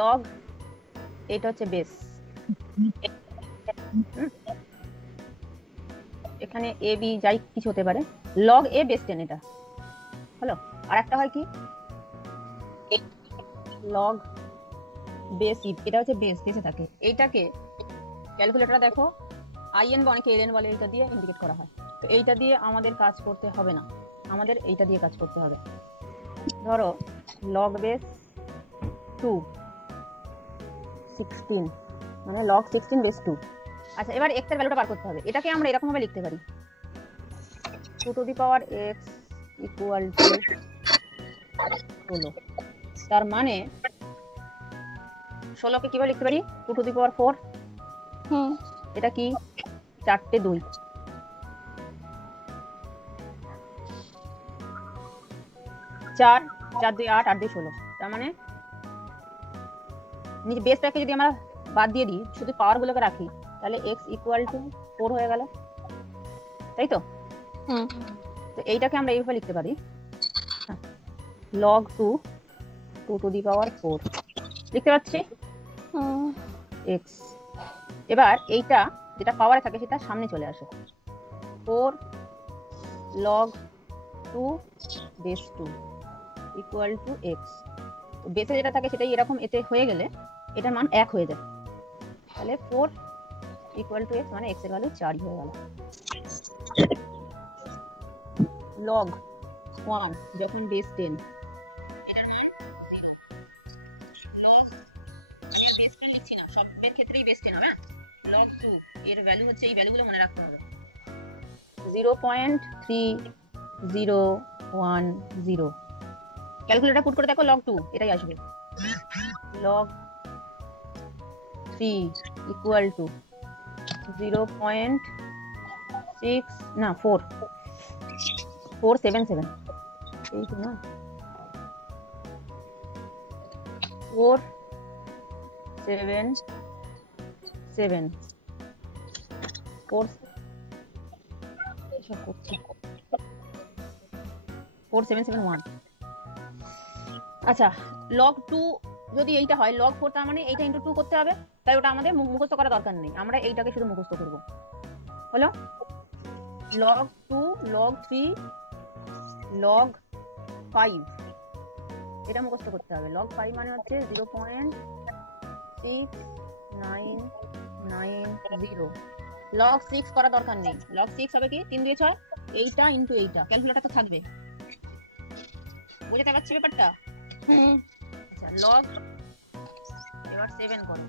Log এটা হচ্ছে base, এখানে এ বি যাই কিছু হতে পারে, লগ এ বেস 10 এটা হলো। আর একটা হয় কি লগ বেস ই, এটা হচ্ছে বেস, বেসে থাকে। এইটাকে ক্যালকুলেটরে দেখো আইএন বা অনেকে এলএন বলে, এটা দিয়ে ইন্ডিকেট করা হয়। তো এইটা দিয়ে আমাদের কাজ করতে হবে না, আমাদের এইটা দিয়ে কাজ করতে হবে। ধরো লগ বেস 2 16 মানে লগ 16 বেস 2। আচ্ছা এবার x এর ভ্যালুটা বার করতে হবে। এটাকে আমরা এরকম ভাবে লিখতে পারি 2 two the power x equal to 16। তার মানে 16 কে কিভাবে লিখতে পারি 2 টু দি পাওয়ার 4। এটা কি 4টে 2, 4 4 2 8 8 2 16। তার মানে নিচে বেসটাকে যদি আমরা বাদ দিয়ে দিই, শুধু পাওয়ার গুলোকে রাখি, তাহলে x ইকুয়াল টু 4 হয়ে গেল, তাই তো? তো এইটাকে আমরা এইভাবে লিখতে পারি log 2 2 টু দি পাওয়ার 4 লিখতে পাচ্ছি x। এবার এইটা যেটা পাওয়ারে থাকে সেটা সামনে চলে আসে, 4 log 2 base 2 equal to x। বেসে যেটা থাকে সেটাই এরকম এতে হয়ে গেলে এটার মান 1 হয়ে যায়, তাহলে 4 ইকুয়াল টু x মানে x এর ভ্যালু 4 হয়ে গেল। log 1 যখন বেস 10, সবের ক্ষেত্রেই বেস 10 হবে। log 2 এর ভ্যালু হচ্ছে, এই ভ্যালুগুলো মনে রাখতে হবে, 0.3010। ক্যালকুলেটর পুট করে দেখো log 2 এটাই আসবে, log 3 ইকুয়াল টু 0.6 না 477 এই তো না 477 4771। আচ্ছা log 2 যদি এইটা হয় log 4, তার মানে এইটা ইনটু 2 করতে হবে, তাই ওটা আমাদের মুখস্থ করা দরকার নেই, আমরা এইটাকে শুধু মুখস্থ করব। হলো log 2 log 3 log 5, এটা মুখস্থ করতে হবে। log 5 মানে হচ্ছে 0.6990। log 6 করা দরকার নেই, log 6 হবে কি 3 2 6, এইটা ইনটু এইটা, ক্যালকুলেটর তো থাকবে, বুঝতে পারছি ব্যাপারটা? আচ্ছা log এবার 7 করো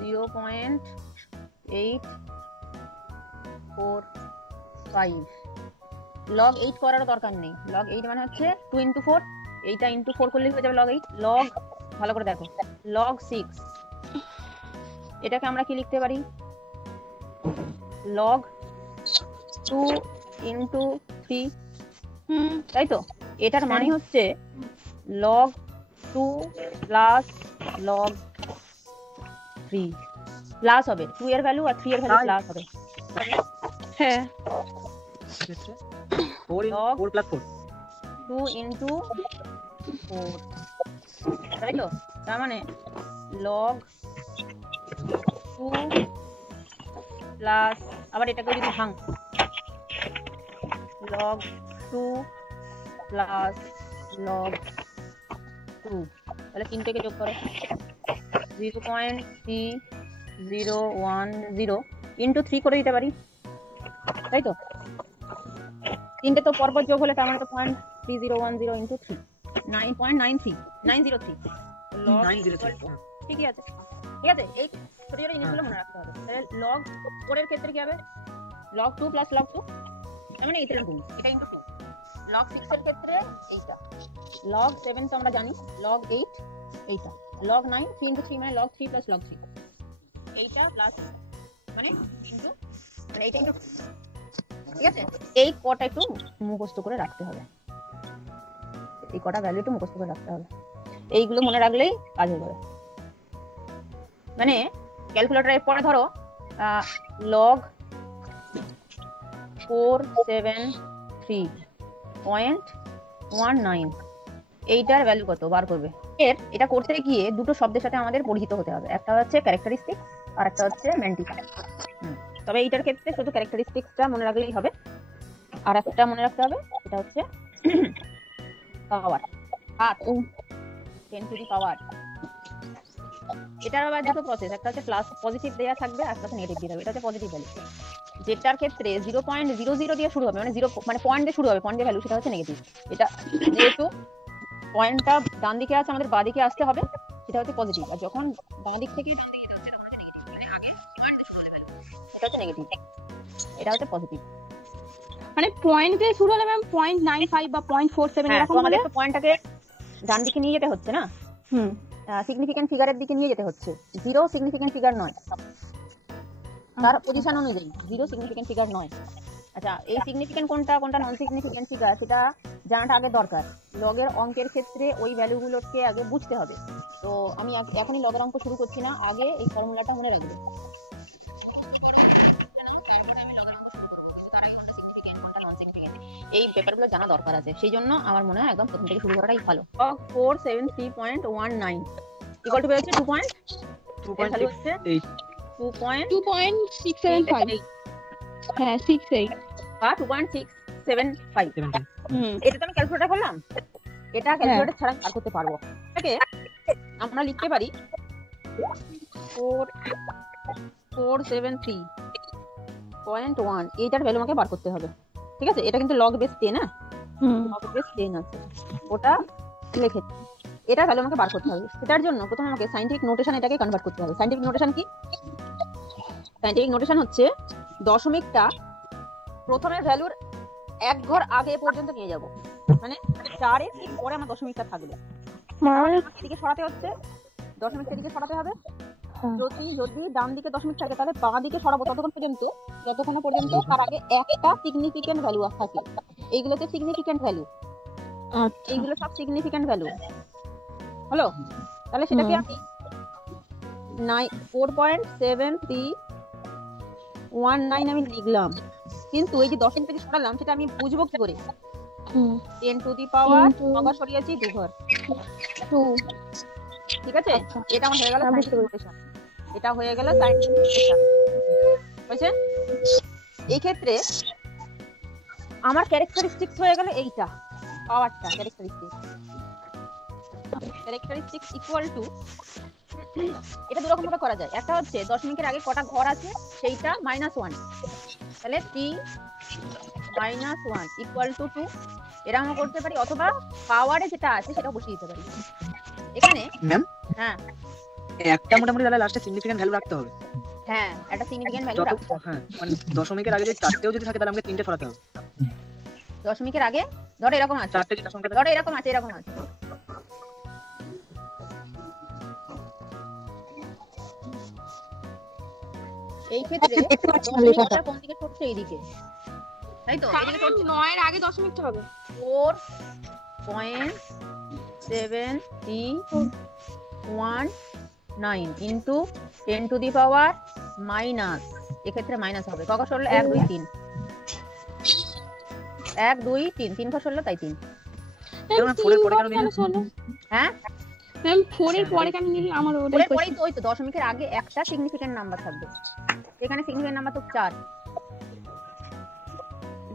0.845। log 8 করার দরকার নেই, log 8 মানে হচ্ছে 2 ইনটু 4, এইটা ইনটু 4 করলে হয়ে যাবে log 8। log ভালো করে দেখো log 6, এটাকে আমরা কি লিখতে পারি log 2 ইনটু 3, তাই তো? এটার মানে হচ্ছে log 2 প্লাস log 3 প্লাস হবে 2 এর ভ্যালু আর 3 এর ভ্যালু প্লাস হবে। হ্যাঁ 4 প্লাস 4 2 ইনটু 4, তাই তো? তার মানে log 2 প্লাস, আবার এটাকে যদি ভাঙ log 2 প্লাস log 2, তাহলে তিনটেকে যোগ করো 0.3010 ইনটু 3 করে দিতে পারি, তাই তো? তিনটে তো পরপর যোগ হলে তার মানে তো 0.3010 ইনটু 3 9.93903 log 903। ঠিকই আছে, ঠিক আছে? এই ছোট ছোট জিনিসগুলো মনে রাখতে হবে। তাহলে log 4 এর ক্ষেত্রে কি হবে log 2 প্লাস log 2, তার মানে এটা ইনটু 2। log 6 এর ক্ষেত্রে এইটা, log 7 তো আমরা জানি, log 8 এইটা, log 9 3 ইনটু 3 মানে log 3 প্লাস log 3, এইটা প্লাস মানে ইনটু মানে এইটা ইনটু, ঠিক আছে? এই কটা একটু মুখস্থ করে রাখতে হবে, এই কটা ভ্যালু একটু মুখস্থ করে রাখতে হবে, এইগুলো মনে রাখলেই কাজ হয়ে যাবে। মানে ক্যালকুলেটরের পরে ধরো log 473.19 এইটার ভ্যালু কত বার করবে। এটা করতে গিয়ে দুটো শব্দের সাথে আমাদের পরিচিত হতে হবে, একটা হচ্ছে ক্যারেক্টারিস্টিক আর একটা হচ্ছে ম্যান্টিফাই। তবে এইটার ক্ষেত্রে শুধু ক্যারেক্টারিস্টিক্সটা মনে রাখলেই হবে, আর একটা মনে রাখতে হবে, এটা হচ্ছে পাওয়ার, 10 টু দি পাওয়ার। এটার আবার দুটো প্রসেস, একটা হচ্ছে প্লাস পজিটিভ দেওয়া থাকবে আর একটা হচ্ছে নেগেটিভ দিয়ে থাকবে। এটা হচ্ছে পজিটিভ ভ্যালু, যেটার ক্ষেত্রে 0.00 দিয়ে শুরু হবে, মানে 0 মানে পয়েন্ট দিয়ে শুরু হবে, পয়েন্ট দিয়ে ভ্যালু, সেটা হচ্ছে নেগেটিভ। এটা যেহেতু পয়েন্টটা ডান দিকে আছে, আমাদের বাঁ দিকে আসতে হবে, সেটা হচ্ছে পজিটিভ। আর যখন বাঁ দিক থেকে এটা হচ্ছে নেগেটিভ, মানে আগে পয়েন্ট দিয়ে শুরু হবে ভ্যালু, এটা হচ্ছে নেগেটিভ, এটা হচ্ছে পজিটিভ। মানে পয়েন্ট দিয়ে শুরু হলে ম্যাম 0.95 বা 0.47 এরকম আমাদের তো পয়েন্টটাকে ডান দিকে নিয়ে যেতে হচ্ছে না, সিগনিফিকেন্ট ফিগারের দিকে নিয়ে যেতে হচ্ছে। 0 সিগনিফিকেন্ট ফিগার নয়, তার পজিশন অনুযায়ী 0 সিগনিফিকেন্ট ফিগার নয়। আচ্ছা, এই সিগনিফিকেন্ট কোনটা কোনটা নন সিগনিফিকেন্ট ফিগার সেটা জানাটা আগে দরকার। লগের অঙ্কের ক্ষেত্রে ওই ভ্যালুগুলোকে আগে বুঝতে হবে। তো আমি এখনই লগের অঙ্ক শুরু করছি না, আগে এই ফর্মুলাটা মনে রাখবে। এই পেপারগুলো জানা দরকার আছে, সেই জন্য আমার মনে হয় একদম প্রথম থেকে শুরু করাটাই ভালো। 473.19 ইকুয়াল টু হচ্ছে 2.675 হ্যাঁ 68 বা 2.675। এটা তো আমি ক্যালকুলেটর করলাম, এটা ক্যালকুলেটর ছাড়া বার করতে পারবো। এটাকে আমরা লিখতে পারি 473.1, এইটার ভ্যালু আমাকে বার করতে হবে। ঠিক আছে, এটা কিন্তু লগ বেস 10 না, লগ বেস 10 আছে, ওটা লিখেছি। এটার ভ্যালু আমাকে বার করতে হবে। সেটার জন্য প্রথমে আমাকে সায়েন্টিফিক নোটেশন এটাকে কনভার্ট করতে হবে। সায়েন্টিফিক নোটেশন কি? সায়েন্টিফিক নোটেশন হচ্ছে দশমিকটা প্রথমের ভ্যালুর এক ঘর আগে পর্যন্ত নিয়ে যাব, মানে 4 এর ঠিক পরে আমার দশমিকটা থাকবে, এদিকে সরাতে হচ্ছে, দশমিকটা এদিকে সরাতে হবে। যদি ডান দিকে দশমিক থাকে তাহলে বাঁ দিকে সরাবো যতক্ষণ পর্যন্ত তার আগে একটা সিগনিফিকেন্ট ভ্যালু থাকে। এইগুলোতে সিগনিফিকেন্ট ভ্যালু, এইগুলো সব সিগনিফিকেন্ট ভ্যালু হলো। তাহলে সেটাকে আমি 4.7319 আমি লিখলাম, কিন্তু এই যে দশমিক থেকে সরালাম সেটা আমি বুঝবো কি করে? 10 টু দি পাওয়ার ঘর সরিয়েছি 2 ঘর, ঠিক আছে। এটা আমার হয়ে গেল সায়েন্টিফিক নোটেশন, এটা হয়ে গেল সায়েন্টিফিক নোটেশন, বুঝছেন? এই ক্ষেত্রে আমার ক্যারেক্টারিস্টিক্স হয়ে গেল এইটা, পাওয়ারটা ক্যারেক্টারিস্টিক্স ইকুয়াল টু, এটা দুই রকম ভাবে করা যায়। একটা হচ্ছে দশমিকের আগে কটা ঘর আছে সেইটা -1, তাহলে 3 -1 ইকুয়াল টু 2, এরকম করতে পারি, অথবা পাওয়ারে যেটা আছে সেটা বসিয়ে দিতে পারি এখানে। ম্যাম হ্যাঁ, একটা মোটামুটি তাহলে লাস্টে সিগনিফিকেন্ট ভ্যালু রাখতে হবে। হ্যাঁ, একটা সিগনিফিকেন্ট ভ্যালু রাখতে হবে। হ্যাঁ, মানে দশমিকের আগে যদি চারটেও যদি থাকে তাহলে আমাকে তিনটে সরাতে হবে। দশমিকের আগে ধরো এরকম আছে, চারটে যেটা সংখ্যা ধরো এরকম আছে, এই ক্ষেত্রে দশমিকটা কোন দিকে সরছে? এইদিকে, তাই তো? এইদিকে সরছে, 9 এর আগে দশমিকটা হবে 4.7319 into 10 to the power minus, এক্ষেত্রে মাইনাস হবে। কখন সরলো? 1 2 3, 1 2 3, 3 ঘর সরলো, তাই 3। হ্যাঁ ম্যাম 4 এর পরে কেন নিলে? আমার ওটাই পরেই তো, ওই তো দশমিকের আগে একটা সিগনিফিকেন্ট নাম্বার থাকবে, এখানে সিগনিফিকেন্ট নাম্বার তো 4।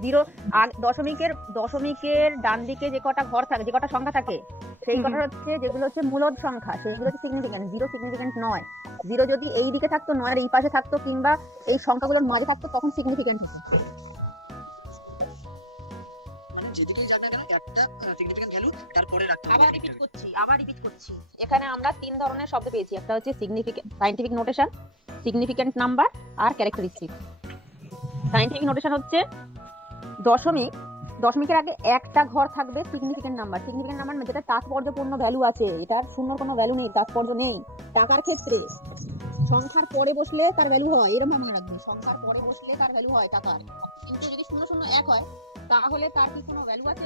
0 আর দশমিকের ডান দিকে যে কটা ঘর থাকে, যে কটা সংখ্যা থাকে, সেই কটা হচ্ছে যেগুলো হচ্ছে মূলদ সংখ্যা, সেগুলো হচ্ছে সিগনিফিকেন্ট। 0 সিগনিফিকেন্ট নয়। 0 যদি এই দিকে থাকতো, 9 এর এই পাশে থাকতো, কিংবা এই সংখ্যাগুলোর মাঝে থাকতো, তখন সিগনিফিকেন্ট হতো। মানে যেদিকেই যাক না কেন একটা সিগনিফিকেন্ট ভ্যালু তারপরে রাখতে হবে। আবার রিপিট করছি, এখানে আমরা তিন ধরনের শব্দ পেয়েছি, একটা হচ্ছে significant scientific notation, significant number আর ক্যারেক্টারিস্টিক। সায়েন্টিফিক নোটেশন হচ্ছে দশমিকের আগে একটা ঘর থাকবে সিগনিফিকেন্ট নাম্বার মানে যেটা তাৎপর্যপূর্ণ ভ্যালু আছে, এটার শূন্যর কোনো ভ্যালু নেই, তাৎপর্য নেই। টাকার ক্ষেত্রে সংখ্যার পরে বসলে তার ভ্যালু হয়, এরকম মনে রাখবে, সংখ্যার পরে বসলে তার ভ্যালু হয় টাকার। কিন্তু যদি 0 0 1 হয় তাহলে তার কি কোনো ভ্যালু আছে?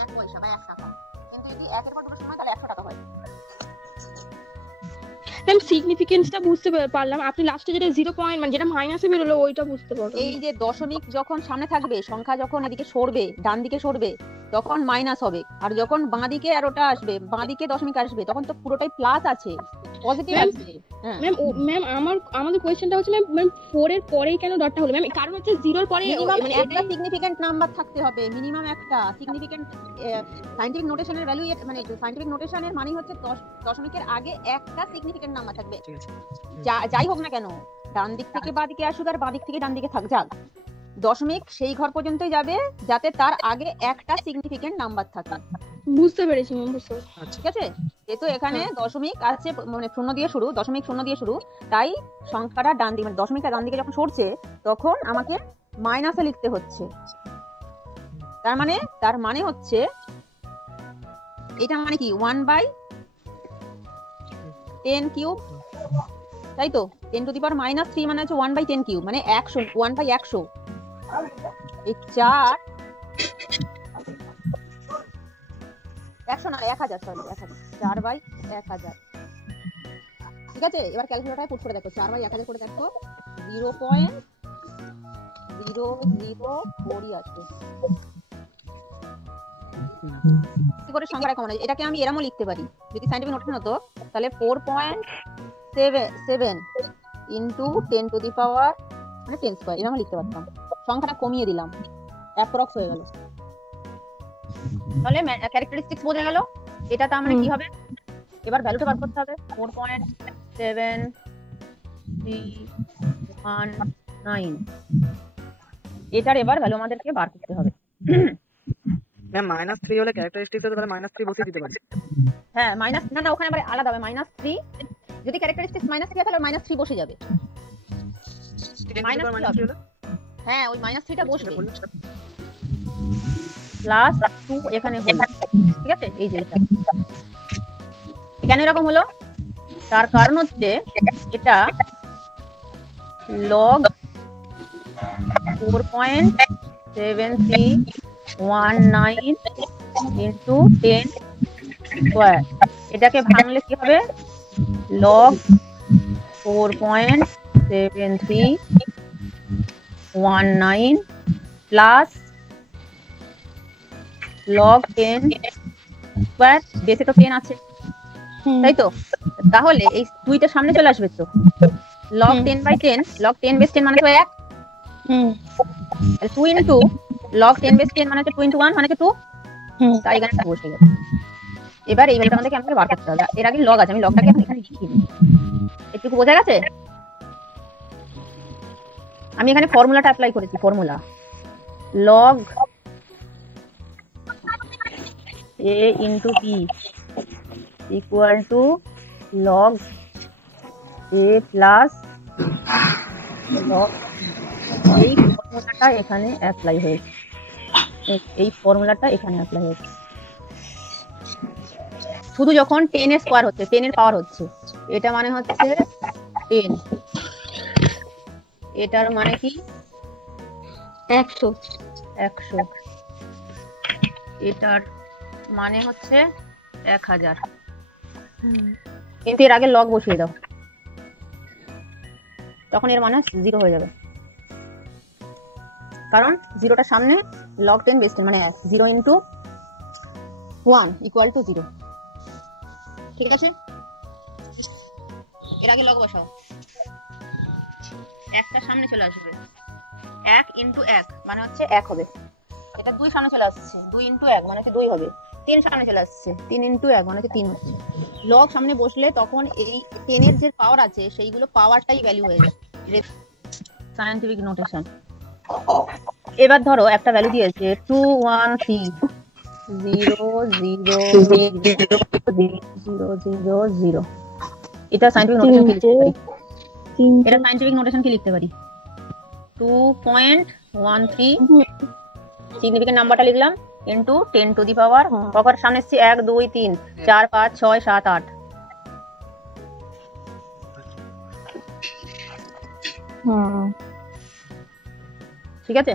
1 পয়সা বা 1 টাকা। কিন্তু যদি 1 এর পর 2 সময় তাহলে 100 টাকা হয়। ম্যাম সিগনিফিকেন্সটা বুঝতে পারলাম, আপনি লাস্টে যেটা 0 পয়েন্ট মানে যেটা মাইনাসে বের হলো ওইটা বুঝতে পারলাম। এই যে দশমিক যখন সামনে থাকবে, সংখ্যা যখন এদিকে সরবে, ডান দিকে সরবে, তখন মাইনাস হবে, আর যখন বাঁদিকে অ্যারোটা আসবে, বাঁদিকে দশমিক আসবে, তখন তো পুরোটাই প্লাস আছে, পজিটিভ Ma'am, আছে। হ্যাঁ ম্যাম আমাদের কোয়েশ্চেনটা হচ্ছে ম্যাম 4 এর পরেই কেন ডটটা হলো ম্যাম? কারণ হচ্ছে 0 এর পরে মিনিমাম মানে একটা সিগনিফিকেন্ট নাম্বার থাকতে হবে, মিনিমাম একটা সিগনিফিকেন্ট। সায়েন্টিফিক নোটেশনের ভ্যালু, মানে সায়েন্টিফিক নোটেশনের মানে হচ্ছে দশমিকের আগে একটা সিগনিফিকেন্ট নাম্বার থাকবে, যাই হোক না কেন, ডান দিক থেকে বাঁ দিকে আসুক আর বাঁ দিক থেকে ডান দিকে থাক যাক, দশমিক সেই ঘর পর্যন্তই যাবে যাতে তার আগে একটা সিগনিফিকেন্ট নাম্বার থাকে। বুঝতে পেরেছি ম্যাম, বুঝতে পেরেছি। ঠিক আছে, যেহেতু এখানে দশমিক আছে, মানে শূন্য দিয়ে শুরু, দশমিক শূন্য দিয়ে শুরু, তাই সংখ্যাটা ডান দিকে, মানে দশমিকটা ডান দিকে যখন সরছে তখন আমাকে মাইনাসে লিখতে হচ্ছে। তার মানে হচ্ছে এটা মানে কি 1/10 কিউব, তাই তো 10⁻³ মানে হচ্ছে 1/10 কিউব, মানে 100, 1/100। এই 100 না 1000, সরি 1000, 4/1000। ঠিক আছে, এবার ক্যালকুলেটরে পুট করে দেখো, 4/1000 করে দেখো, 0.004 আসবে। কি করে সংখ্যাটা কমন হয়, এটাকে আমি এরকমও লিখতে পারি, যদি সায়েন্টিফিক নোটেশন হতো তাহলে 4.7 ইন্টু 10⁻, মানে 10 স্কয়ার, এরকম লিখতে পারতাম। সংখ্যাটা কমিয়ে দিলাম, অ্যাপ্রক্স হয়ে গেল। তাহলে ক্যারেক্টারিস্টিক্স বোঝা গেল। এটা তার মানে কি হবে, এবার ভ্যালুটা বার করতে হবে। 4.7319, এটার এবার ভ্যালু আমাদেরকে বার করতে হবে। ম্যাম -3 হলে ক্যারেক্টারিস্টিক্স হতে পারে -3 বসিয়ে দিতে পারি। হ্যাঁ মাইনাস, না ওখানে আবার আলাদা হবে -3, যদি ক্যারেক্টারিস্টিক্স -3 তাহলে -3 বসে যাবে। -3 হলে হ্যাঁ ওই -3টা বসবে, প্লাস 2 এখানে হলো। ঠিক আছে, এই যে এটা কেন এরকম হলো, তার কারণ হচ্ছে এটা log 4.7319 ইন্টু 10 স্কয়ার, এটাকে ভাঙলে কি হবে, log 4.7319 প্লাস log 10 স্কয়ার, বেসে তো 10 আছে, তাই তো, তাহলে এই দুইটা সামনে চলে আসবে, তো log 10/10, log 10 বেস 10 মানে তো 1, 2 ইনটু log 10 বেস 10 মানে হচ্ছে 2 ইনটু 1 মানে 2, তাই এখানে একটা বসে গেছে। এবার এই ভ্যালুটা আমাদেরকে বার করতে হবে, এর আগে লগ আছে, আমি লগটাকে এখানে লিখি দিই, একটু বোঝা গেছে। আমি এখানে ফর্মুলাটা অ্যাপ্লাই করেছি, formula log a into b equal to log a plus log, এই ফর্মুলাটা এখানে অ্যাপ্লাই হয়েছে, এই ফর্মুলাটা এখানে অ্যাপ্লাই হয়েছে শুধু যখন 10 এর স্কয়ার হচ্ছে, 10 এর পাওয়ার হচ্ছে, এটা মানে হচ্ছে 10, এটার মানে কি 100, এটার মানে হচ্ছে 1000। কিন্তু এর আগে লগ বসিয়ে দাও, তখন এর মানে 0 হয়ে যাবে, কারণ 0টার সামনে log 10 বেস 10 মানে 0 ইনটু 1 ইকুয়াল টু 0। ঠিক আছে, এর আগে লগ বসাও, একটা সামনে চলে আসবে, 1 ইনটু 1 মানে হচ্ছে 1 হবে, এটা 2 সামনে চলে আসছে, 2 ইনটু 1 মানে হচ্ছে 2 হবে, 3 সামনে চলে আসছে, 3 ইনটু 1 মানে হচ্ছে 3 হচ্ছে। লগ সামনে বসলে তখন এই 10 এর যে পাওয়ার আছে সেইগুলো পাওয়ারটাই ভ্যালু হয়ে যায়, সায়েন্টিফিক নোটেশন। এবার ধরো একটা ভ্যালু দিয়েছে 213000000, এটা সায়েন্টিফিক নোটেশন কি লিখতে পারি, এটা সায়েন্টিফিক নোটেশন কি লিখতে পারি, 2.13 সিগনিফিকেন্ট নাম্বারটা লিখলাম ইনটু 10 টু দি পাওয়ার, কবার সামনে এসেছে 1 2 3 4 5 6 7 8। ঠিক আছে,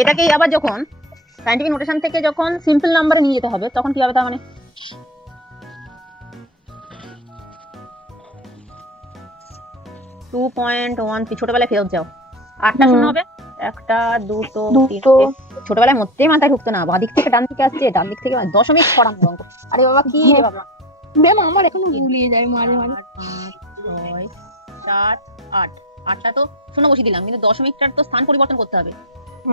এটাকে আবার যখন সায়েন্টিফিক নোটেশন থেকে যখন সিম্পল নাম্বারে নিয়ে যেতে হবে তখন কি হবে, তার মানে 2.13, ছোটবেলায় ফেরত যাও, 8টা শূন্য হবে, একটা, দুটো, দুটো। তিনটে। ছোটবেলায় মোটেই মাথায় ঢুকতো না, বাঁ দিক থেকে ডান দিকে আসছে, ডান দিক থেকে দশমিক করাম অঙ্ক। আরে বাবা কি রে বাবা। ম্যাম আমার এখনো ভুলিয়ে যায় মাঝে মাঝে। 8, 5, 6, 7, 8। 8টা তো শূন্য বসিয়ে দিলাম, কিন্তু দশমিকটার তো স্থান পরিবর্তন করতে হবে।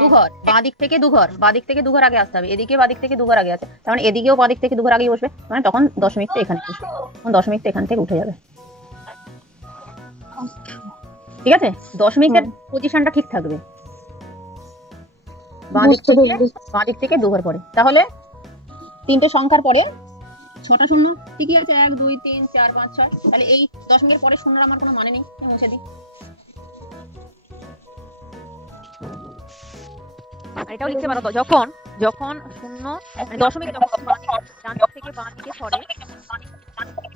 দুঘর, বাঁ দিক থেকে দুঘর, বাঁ দিক থেকে দুঘর আগে আসতে হবে। এদিকে বাঁ দিক থেকে দুঘর আগে আছে, তার মানে এদিকেও বাঁ দিক থেকে দুঘর আগে বসবে, মানে তখন দশমিকটা এখানে বসবে, তখন দশমিকটা এখান থেকে উঠে যাবে। ঠিক আছে, দশমিকের পজিশনটা ঠিক থাকবে, বাঁ দিক থেকে দুঘর পরে। তাহলে তিনটে সংখ্যার পরে 6টা শূন্য ঠিকই আছে, 1 2 3 4 5 6। তাহলে এই দশমিকের পরে শূন্যর আমার কোনো মানে নেই, মুছে দিই। এটাও লিখতে পারো, যখন যখন শূন্য মানে দশমিক যখন ডান দিক থেকে বাঁ দিকে সরে,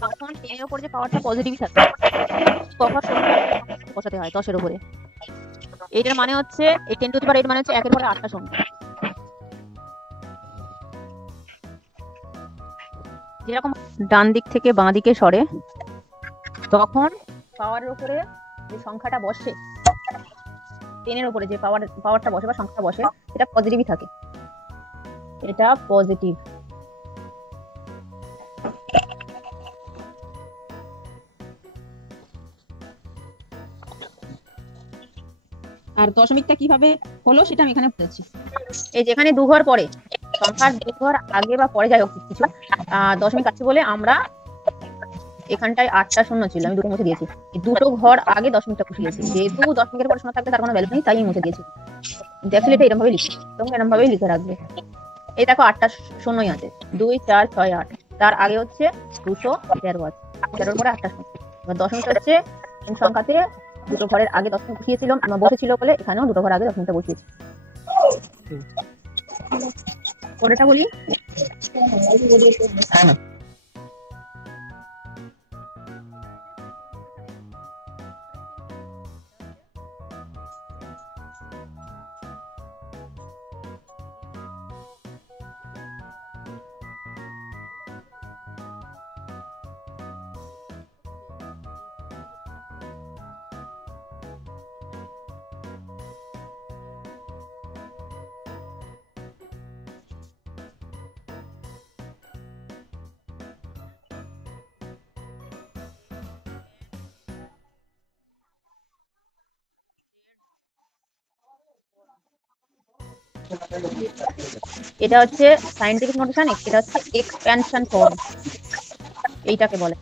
তখন এর উপর যে পাওয়ারটা পজিটিভ থাকে তখন বসাতে হয় 10-এর উপরে। এইটার মানে হচ্ছে এই 10 টু দি পাওয়ার 8 মানে হচ্ছে 1-এর পরে 8টা শূন্য। যেরকম ডান দিক থেকে বাঁ দিকে সরে, তখন পাওয়ারের উপরে যে সংখ্যাটা বসে, 10-এর উপরে যে পাওয়ারটা বসে বা সংখ্যাটা বসে, এটা পজিটিভই থাকে, এটা পজিটিভ। আর দশমিকটা কিভাবে হলো সেটা আমি এখানে বলেছি। এই যেখানে দুঘর পরে, সংখ্যার দুঘর আগে বা পরে যাই হোক কিছু, দশমিক আছে বলে আমরা এখানটায় 8টা শূন্য ছিল, আমি দুটো মুছে দিয়েছি। দুটো ঘর আগে দশমিকটা বসিয়েছি, যেহেতু দশমিকের পরে শূন্য থাকবে তার কোনো ভ্যালু নেই, তাই মুছে দিয়েছি। দেখলে এটা এরকম ভাবে লিখি, এবং এরকম ভাবেই লিখে রাখবে। এই দেখো 8টা শূন্যই আছে, 2 4 6 8, তার আগে হচ্ছে 213 আছে, 13-এর পরে 8টা শূন্য। এবার দশমিকটা হচ্ছে সংখ্যাতে দুটো ঘরের আগে দশমিক বসিয়েছিলাম, বসেছিল বলে এখানেও দুটো ঘর আগে দশমিকটা বসিয়েছি। পরেরটা বলি। এটা হচ্ছে সায়েন্টিফিক নোটেশন, এটা হচ্ছে এক্সপ্যানশন ফর্ম, এইটাকে বলে।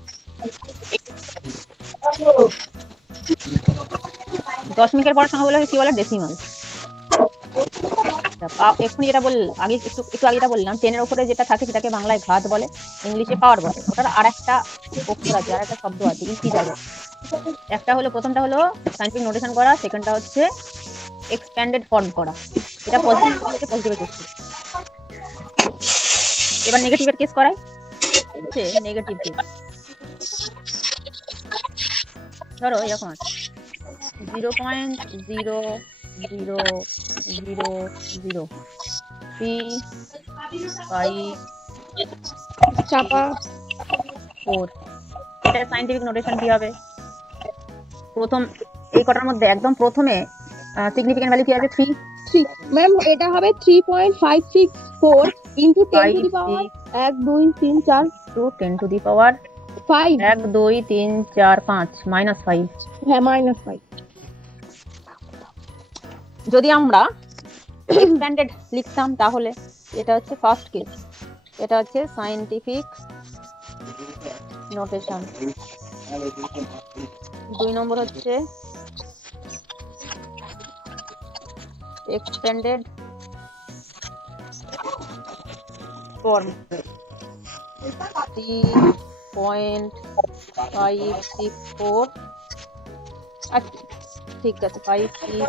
দশমিকের পর সংখ্যা বলে কি বলে? ডেসিমাল। এক্ষুনি যেটা আগে একটু আগে বললাম, 10-এর উপরে যেটা থাকে সেটাকে বাংলায় ঘাত বলে, ইংলিশে পাওয়ার বলে। ওটার আরেকটা অক্ষর আছে, আরেকটা শব্দ আছে, ইন্টিজার। একটা হলো, প্রথমটা হলো সায়েন্টিফিক নোটেশন করা, সেকেন্ডটা হচ্ছে এক্সপ্যান্ডেড ফর্ম করা। এটা পজিটিভের কেস। এবার নেগেটিভের কেস করাই, হচ্ছে নেগেটিভ কেস। ধরো এরকম আছে 0.0003554। এটা সায়েন্টিফিক নোটেশন কি হবে? প্রথম এই কটার মধ্যে একদম প্রথমে সিগনিফিকেন্ট ভ্যালু কি আছে? 3। ম্যাম এটা হবে 3.564 into 10 to the power 1 2 3 4 to 10 to the power 5 1 2 3 4 5 -5। হ্যাঁ -5। যদি আমরা এক্সপ্যান্ডেড লিখতাম তাহলে এটা হচ্ছে ফার্স্ট কেস, এটা হচ্ছে সায়েন্টিফিক নোটেশন। 2 নম্বর হচ্ছে এক্সপ্যান্ডেড ফর্ম 3.564। আচ্ছা ঠিক আছে, 56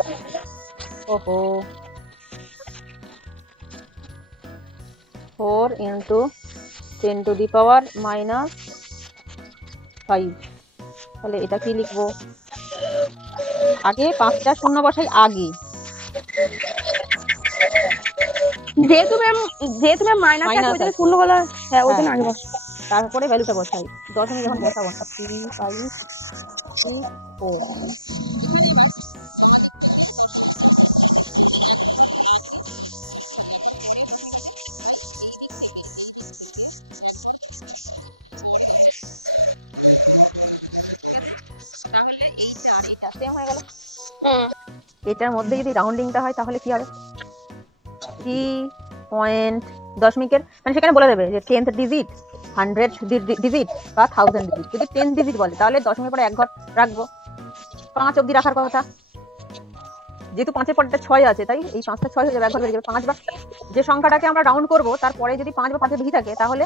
4 into 10 to the power -5। তাহলে এটা কি লিখবো? আগে 5টা শূন্য বসাই আগে, যেহেতু ম্যাম মাইনাস আছে ওইটা শূন্য বলা, হ্যাঁ ওইটা আগে বস, তারপরে ভ্যালুটা বসাই। দশমিক যখন বসাবো 3.564 সেম হয়ে গেল। এটার মধ্যে যদি রাউন্ডিংটা হয় তাহলে কি হবে 3 দশমিকের মানে সেখানে বলে দেবে যে 10th ডিজিট 100 ডিজিট বা 1000 ডিজিট। যদি 10 ডিজিট বলে তাহলে দশমিকের পরে এক ঘর রাখবো, 5 অবধি রাখার কথা। যেহেতু 5-এর পরটা 6 আছে তাই এই 5টা 6 হয়ে যাবে, এক ঘর বেরিয়ে যাবে 5 বা যে সংখ্যাটাকে আমরা রাউন্ড করবো তারপরে যদি 5 বা 5-এর বেশি থাকে তাহলে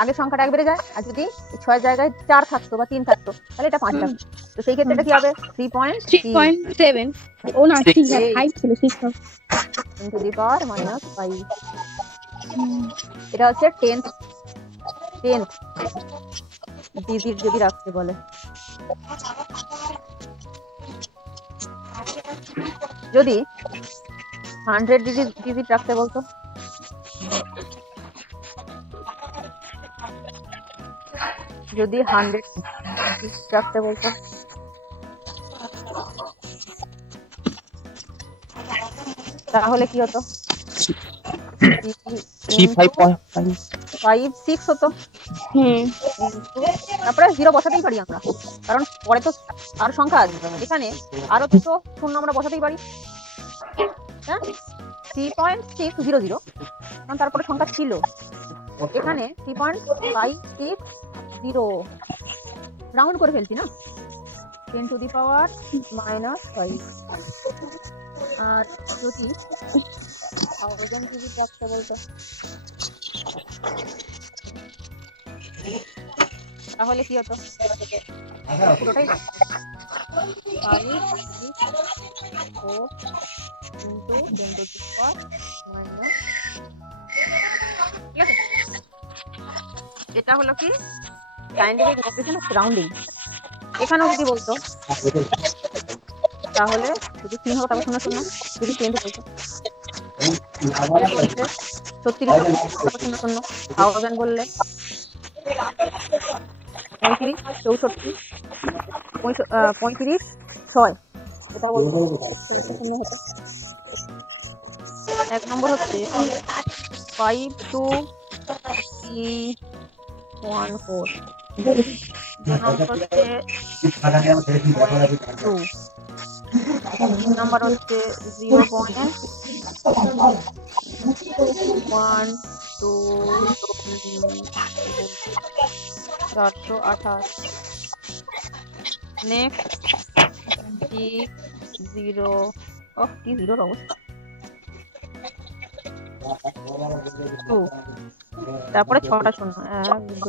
আগের সংখ্যাটা এক বেড়ে যায়, আর যদি 6 জায়গায় 4 থাকতো বা 3 থাকতো তাহলে এটা 5 থাকতো। তো সেই ক্ষেত্রে এটা কি হবে 3.7 ও না 5 ছিল 6 into the power minus 5। এটা হচ্ছে 10th ডিজিট যদি রাখতে বলে। যদি 100 ডিজিট রাখতে বলতো যদি 100 রাখতে বলতো তাহলে কি হতো 5 6 হতো। তারপরে 0 বসাতেই পারি আমরা, কারণ পরে তো আর সংখ্যা আসবে, এখানে আরো তো শূন্য আমরা বসাতেই পারি। হ্যাঁ 3.600 কারণ তারপরে সংখ্যা ছিল, এখানে 3.560 রাউন্ড করে ফেলছি না 10 to the power minus 5। আর যদি 1000 ডিজিট রাখতে বলতো তাহলে কি হতো পুরোটাই 5 into 10 to the power minus। ঠিক আছে, এটা হলো কি সায়েন্টিফিক নোটেশন অফ রাউন্ডিং। এখানেও যদি বলতো তাহলে যদি 3 হতো তাহলে 0 0, যদি 10 বলতো 36 0 1000 বললে 35 64 35 6 এটা বলতো 0 হতো। এক নম্বর হচ্ছে 5214, নাম্বার হচ্ছে 0.123 নেক্সট কি 0 কি 0 অবস্থা 2, তারপরে 6টা শূন্য 1 2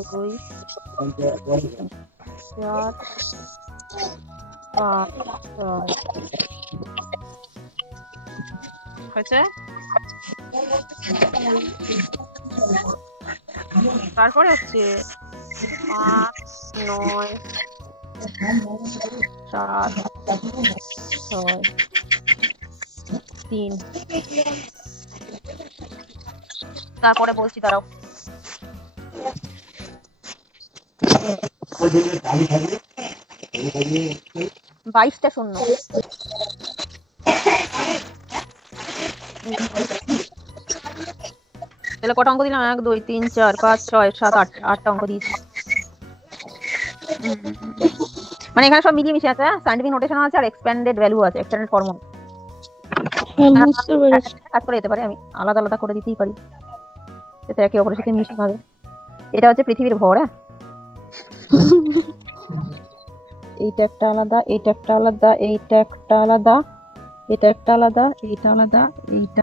4 5 হয়েছে। তারপরে হচ্ছে 5 9 7 6 3। তারপরে বলছি দাঁড়াও 22টা শূন্য তাহলে কটা অঙ্ক দিলাম 1 2 3 4 5 6 7 8 8টা অঙ্ক দিয়েছি। মানে এখানে সব মিলিয়ে মিশে আছে, সায়েন্টিফিক নোটেশন আছে আর এক্সপ্যান্ডেড ভ্যালু আছে, এক্সপ্যান্ডেড ফর্মুলা। বুঝতে পেরেছি। কাজ করে যেতে পারে, আমি আলাদা আলাদা করে দিতেই পারি, যাতে একে অপরের সাথে মিশে যাবে। এটা হচ্ছে পৃথিবীর ভর। এইটা একটা আলাদা, এইটা একটা আলাদা, এইটা একটা আলাদা, এটা একটা আলাদা, এইটা আলাদা, এইটা